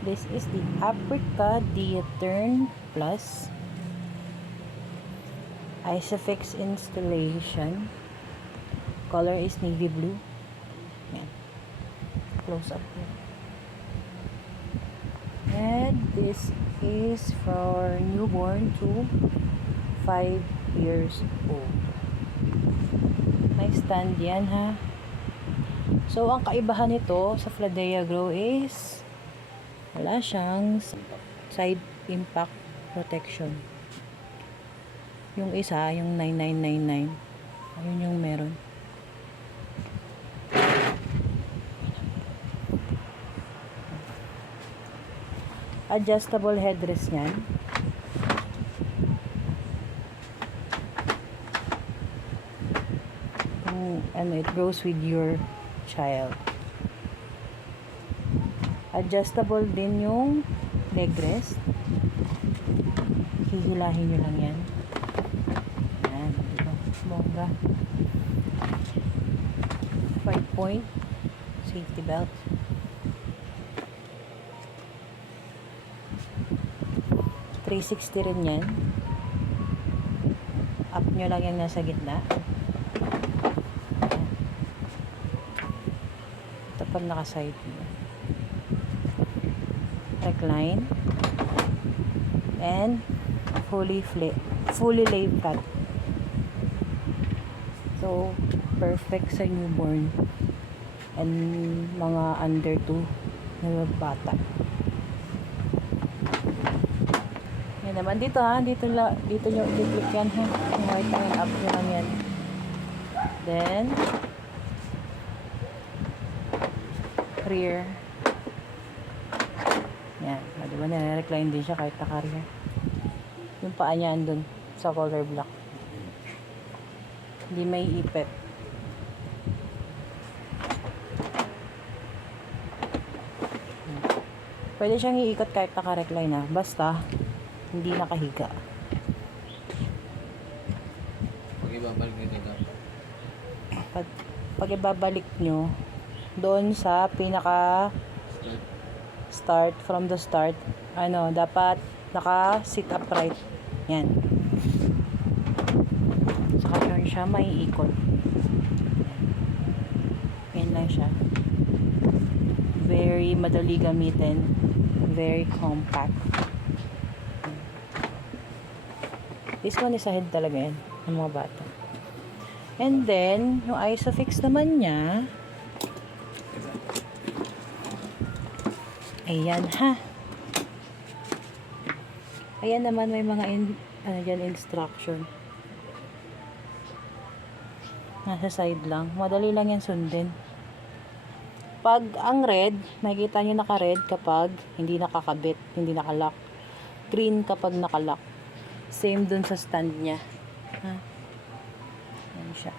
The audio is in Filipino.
This is the Aprica Dietern Plus Isofix installation. Color is navy blue. Yan. Close up here. And this is for newborn to 5 years old. May stand yan, ha. So, ang kaibahan nito sa Fladea Grow is wala siyang side impact protection. Yung isa, yung 9999, ayun yung meron. Adjustable headrest niyan. Ano, it goes with your child. Adjustable din yung leg rest. Hihilahin nyo lang yan. Yan. Ito. Bongga. 5-point safety belt. $360 rin yan. Up nyo lang yung nasa gitna. Ito pag naka-side nyo. Recline. And fully lay flat. So, perfect sa newborn and mga under 2 na bata. Yan naman dito, ha, dito nyo i-click yan, ha. Yung white na up nyo lang yan. Then rear. Yan, diba nare-recline din siya kahit naka-rear. Yung paa niya andun sa color block. Hindi may ipit. Pwede siyang iikot kahit naka-recline, ha. Basta hindi nakahiga. Pag ibabalik nyo dito. Pag ibabalik nyo doon sa pinaka start, from the start, ano, dapat naka-sit upright. Yan. Saka yun siya may ikot. Yan lang siya. Very madali gamitin. Very compact. This one is ahead talaga yan ng mga bata. And then, yung Isofix naman niya, ayan, ha. Ayan naman, may mga instruction. Nasa side lang. Madali lang yan sundin. Pag ang red, makikita nyo naka-red kapag hindi nakakabit, hindi nakalock. Green kapag nakalock. Same dun sa stand niya. Ha? Ayan siya.